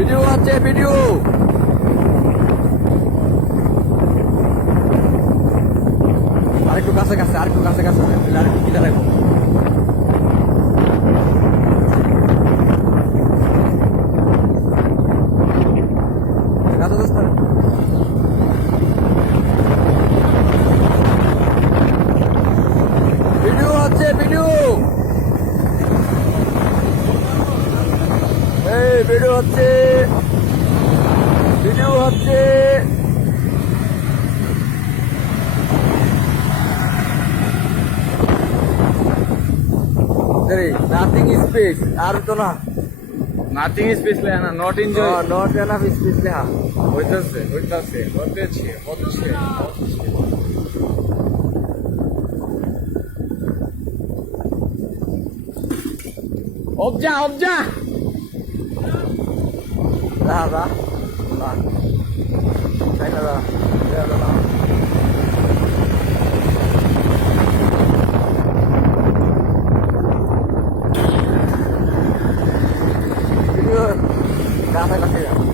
Video আছে video আরেকটু কাছে কাছে, আরেকটু কাছে কাছে, আরেকটু কিলা রাখব ভিডিও আছে ভিডিও ভিডিও হচ্ছে ভিডিও হচ্ছে নাথিং স্পেস আর তো না। নাথিং স্পেস লেখা না not enjoy not enough space লেখা। হইতেছে হইতেছে হতেছে হচ্ছে অবজা অবজা! ra đó đấy là đeo đó cái subscribe cho cái Ghiền Mì cái cái cái bỏ lỡ những video hấp dẫn